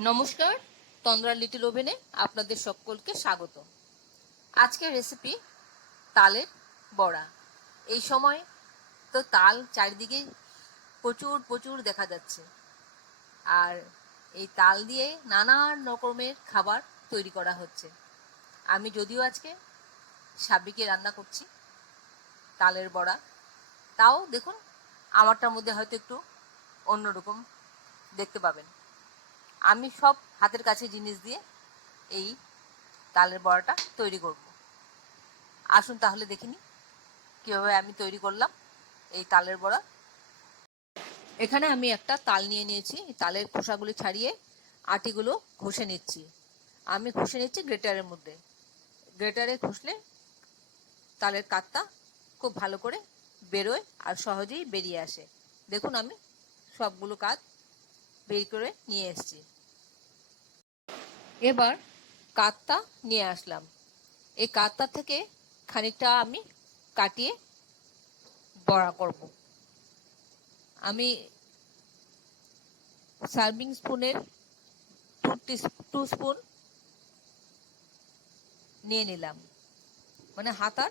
নমস্কার তন্দ্রা লিটিল ওভেনে আপনাদের সকলকে স্বাগত। আজকের রেসিপি তালের বড়া। এই সময় তো তাল চারিদিকে প্রচুর প্রচুর দেখা যাচ্ছে। আর এই তাল দিয়ে নানান রকমের খাবার তৈরি করা হচ্ছে। আমি যদিও আজকে সাবিকে রান্না করছি তালের বড়া। তাও দেখুন, আমারটার মধ্যে হয়তো একটু অন্যরকম দেখতে পাবেন। আমি সব হাতের কাছে জিনিস দিয়ে এই তালের বড়াটা তৈরি করব। আসুন তাহলে দেখিনি কীভাবে আমি তৈরি করলাম এই তালের বড়া। এখানে আমি একটা তাল নিয়ে নিয়েছি। তালের খোসাগুলি ছাড়িয়ে আটিগুলো ঘষে নিচ্ছি। আমি ঘষে নিচ্ছি গ্রেটারের মধ্যে। গ্রেটারে ঘষলে তালের কাতটা খুব ভালো করে বেরোয় আর সহজেই বেরিয়ে আসে। দেখুন আমি সবগুলো কাজ বের করে নিয়ে এসেছি। এবার কাতটা নিয়ে আসলাম। এই কাতটা থেকে খানিকটা আমি কাটিয়ে বড়া করব। আমি সার্ভিং স্পুনের টু স্পুন নিয়ে নিলাম। মানে হাতার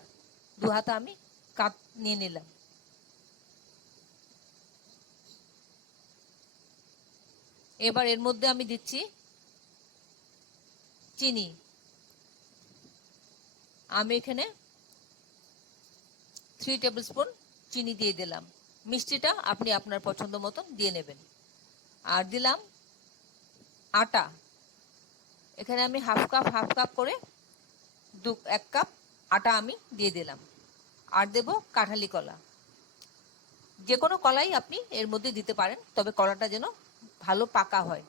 দু হাতা আমি কাপ নিয়ে নিলাম। এবার এর মধ্যে আমি দিচ্ছি চিনি। আমি এখানে থ্রি টেবিল স্পুন চিনি দিয়ে দিলাম। মিষ্টিটা আপনি আপনার পছন্দ মতন দিয়ে নেবেন। আর দিলাম আটা। এখানে আমি হাফ কাপ হাফ কাপ করে দু, এক কাপ আটা আমি দিয়ে দিলাম। আর দেব কাঁঠালি কলা। যে কোনো কলাই আপনি এর মধ্যে দিতে পারেন, তবে কলাটা যেন ভালো পাকা হয়।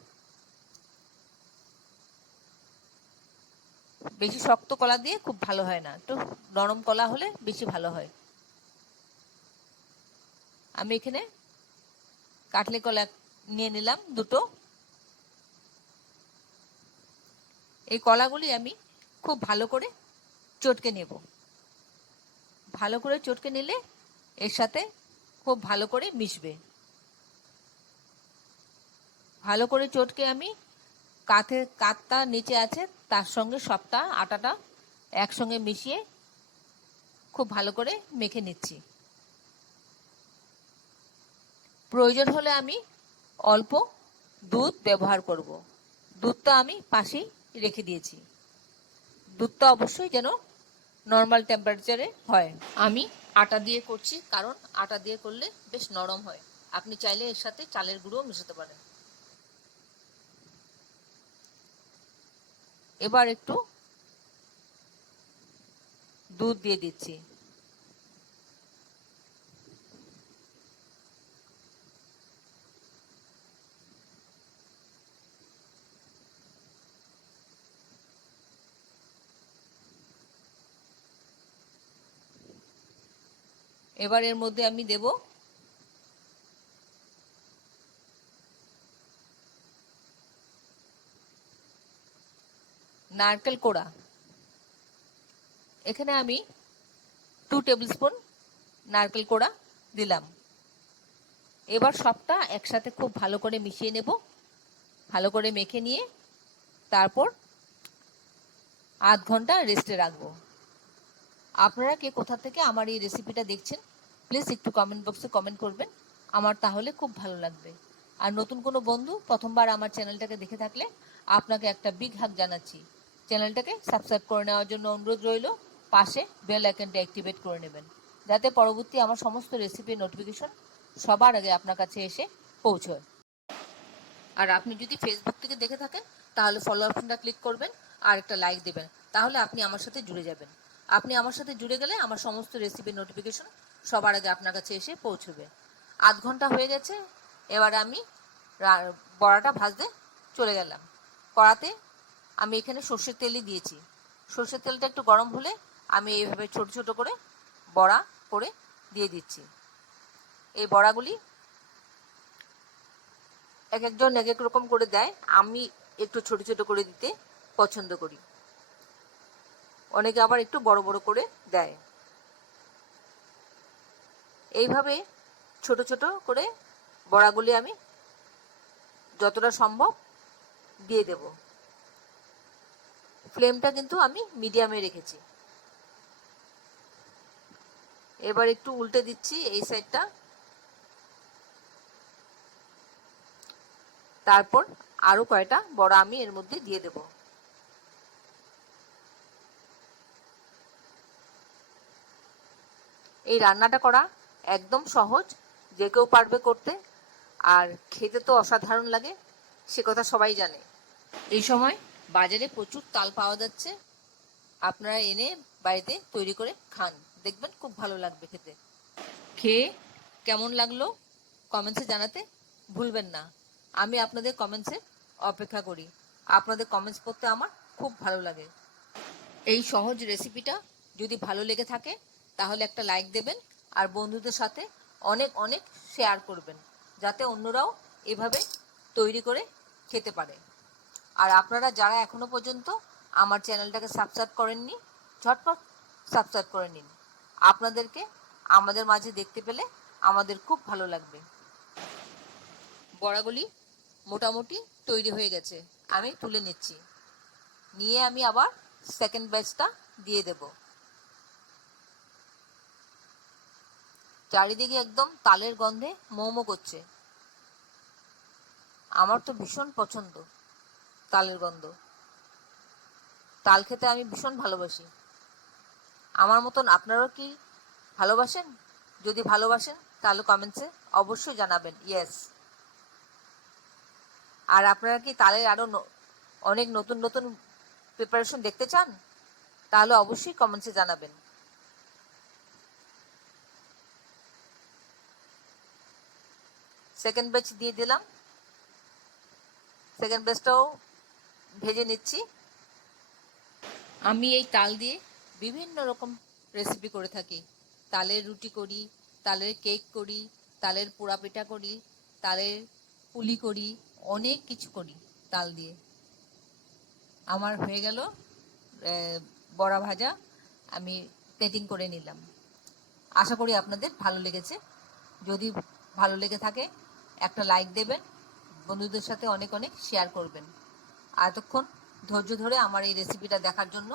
বেশি শক্ত কলা দিয়ে খুব ভালো হয় না। একটু নরম কলা হলে বেশি ভালো হয়। আমি এখানে কাটলি কলা নিয়ে নিলাম দুটো। এই কলাগুলি আমি খুব ভালো করে চটকে নেব। ভালো করে চটকে নিলে এর সাথে খুব ভালো করে মিশবে। ভালো করে চটকে আমি কাঠের কাঠটা নিচে আছে, তার সঙ্গে সবটা, আটাটা একসঙ্গে মিশিয়ে খুব ভালো করে মেখে নিচ্ছি। প্রয়োজন হলে আমি অল্প দুধ ব্যবহার করব। দুধটা আমি পাশেই রেখে দিয়েছি। দুধটা অবশ্যই যেন নর্মাল টেম্পারেচারে হয়। আমি আটা দিয়ে করছি, কারণ আটা দিয়ে করলে বেশ নরম হয়। আপনি চাইলে এর সাথে চালের গুঁড়ো মেশাতে পারেন। এবার একটু দুধ দিয়ে দিচ্ছি। এবার এর মধ্যে আমি দেব নারকেল কোড়া। এখানে আমি টু টেবিল স্পুন নারকেল কোড়া দিলাম। এবার সবটা একসাথে খুব ভালো করে মিশিয়ে নেব। ভালো করে মেখে নিয়ে তারপর আধ ঘণ্টা রেস্টে রাখব। আপনারা কে কোথা থেকে আমার এই রেসিপিটা দেখছেন প্লিজ একটু কমেন্ট বক্সে কমেন্ট করবেন। আমার তাহলে খুব ভালো লাগবে। আর নতুন কোনো বন্ধু প্রথমবার আমার চ্যানেলটাকে দেখে থাকলে আপনাকে একটা বিগ হাক জানাচ্ছি। চ্যানেলটাকে সাবস্ক্রাইব করে নেওয়ার জন্য অনুরোধ রইল। পাশে বেল আইকনটা অ্যাক্টিভেট করে নেবেন। যাতে পরবর্তী আমার সমস্ত রেসিপির নোটিফিকেশন সবার আগে আপনার কাছে এসে পৌঁছয়। আর আপনি যদি ফেসবুক থেকে দেখে থাকেন, তাহলে ফলো অপশনটা ক্লিক করবেন, আর একটা লাইক দেবেন। তাহলে আপনি আমার সাথে জুড়ে যাবেন। আপনি আমার সাথে জুড়ে গেলে আমার সমস্ত রেসিপির নোটিফিকেশন সবার আগে আপনার কাছে এসে পৌঁছবে। আধ ঘণ্টা হয়ে গেছে, এবার আমি বড়াটা ভাজতে চলে গেলাম। কড়াতে আমি এখানে সর্ষের তেলই দিয়েছি। সর্ষের তেলটা একটু গরম হলে আমি এইভাবে ছোট ছোট করে বড়া করে দিয়ে দিচ্ছি। এই বড়াগুলি এক একজন এক এক রকম করে দেয়। আমি একটু ছোট ছোট করে দিতে পছন্দ করি। অনেকে আবার একটু বড় বড় করে দেয়। এইভাবে ছোট ছোট করে বড়াগুলি আমি যতটা সম্ভব দিয়ে দেব। ফ্লেমটা কিন্তু আমি মিডিয়ামে রেখেছি। এবার একটু উল্টে দিচ্ছি এই সাইডটা। তারপর আরও কয়টা বড় আমি এর মধ্যে দিয়ে দেব। এই রান্নাটা করা একদম সহজ, যে কেউ পারবে করতে। আর খেতে তো অসাধারণ লাগে, সে কথা সবাই জানে। এই সময় বাজারে প্রচুর তাল পাওয়া যাচ্ছে। আপনারা এনে বাড়িতে তৈরি করে খান। দেখবেন খুব ভালো লাগবে খেতে। খেয়ে কেমন লাগল কমেন্টসে জানাতে ভুলবেন না। আমি আপনাদের কমেন্টসে অপেক্ষা করি। আপনাদের কমেন্টস পড়তে আমার খুব ভালো লাগে। এই সহজ রেসিপিটা যদি ভালো লেগে থাকে, তাহলে একটা লাইক দেবেন আর বন্ধুদের সাথে অনেক অনেক শেয়ার করবেন। যাতে অন্যরাও এভাবে তৈরি করে খেতে পারে। আর আপনারা যারা এখনও পর্যন্ত আমার চ্যানেলটাকে সাবস্ক্রাইব করেননি, ঝটপট সাবস্ক্রাইব করে নিন। আপনাদেরকে আমাদের মাঝে দেখতে পেলে আমাদের খুব ভালো লাগবে। বড়াগুলি মোটামুটি তৈরি হয়ে গেছে। আমি তুলে নিচ্ছি। নিয়ে আমি আবার সেকেন্ড ব্যাচটা দিয়ে দেব। চারিদিকে একদম তালের গন্ধে মোমো করছে। আমার তো ভীষণ পছন্দ। তালের গন্ধ। তাল খেতে আমি ভীষণ ভালোবাসি। আমার মতন আপনারাও কি ভালোবাসেন? যদি ভালোবাসেন, তাহলে কমেন্টসে অবশ্যই জানাবেন ইয়েস আর আপনারা কি তালের আরও ন- অনেক নতুন নতুন প্রিপারেশন দেখতে চান? তাহলে অবশ্যই কমেন্টসে জানাবেন। সেকেন্ড ব্যাচ দিয়ে দিলাম। সেকেন্ড ব্যাচটাও ভেজে নিচ্ছি। আমি এই তাল দিয়ে বিভিন্ন রকম রেসিপি করে থাকি। তালের রুটি করি, তালের কেক করি, তালের পোড়া পিঠা করি, তালের পুলি করি, অনেক কিছু করি তাল দিয়ে। আমার হয়ে গেল বড়া ভাজা। আমি প্লেটিং করে নিলাম। আশা করি আপনাদের ভালো লেগেছে। যদি ভালো লেগে থাকে, একটা লাইক দেবেন। বন্ধুদের সাথে অনেক অনেক শেয়ার করবেন। এতক্ষণ ধৈর্য ধরে আমার এই রেসিপিটা দেখার জন্য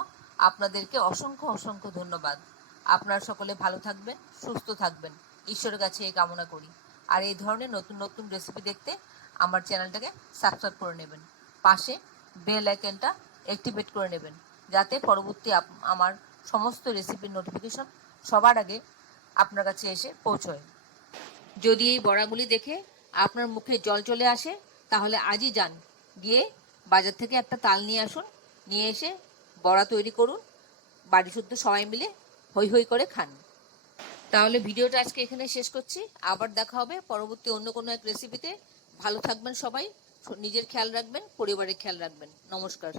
আপনাদেরকে অসংখ্য অসংখ্য ধন্যবাদ। আপনারা সকলে ভালো থাকবেন, সুস্থ থাকবেন। ঈশ্বরের কাছে এই কামনা করি। আর এই ধরনের নতুন নতুন রেসিপি দেখতে আমার চ্যানেলটাকে সাবস্ক্রাইব করে নেবেন। পাশে বেল আইকনটা অ্যাক্টিভেট করে নেবেন, যাতে পরবর্তী আমার সমস্ত রেসিপির নোটিফিকেশন সবার আগে আপনার কাছে এসে পৌঁছয়। যদি এই বড়াগুলি দেখে আপনার মুখে জল চলে আসে, তাহলে আজই যান, গিয়ে বাজার থেকে একটা তাল নিয়ে আসুন, নিয়ে এসে বড়া তৈরি করুন, বাড়ি শুদ্ধ সবাই মিলে হই হই করে খান। তাহলে ভিডিওটা আজকে এখানে শেষ করছি। আবার দেখা হবে পরবর্তী অন্য কোনো এক রেসিপিতে ভালো থাকবেন সবাই নিজের খেয়াল রাখবেন, পরিবারের খেয়াল রাখবেন। নমস্কার।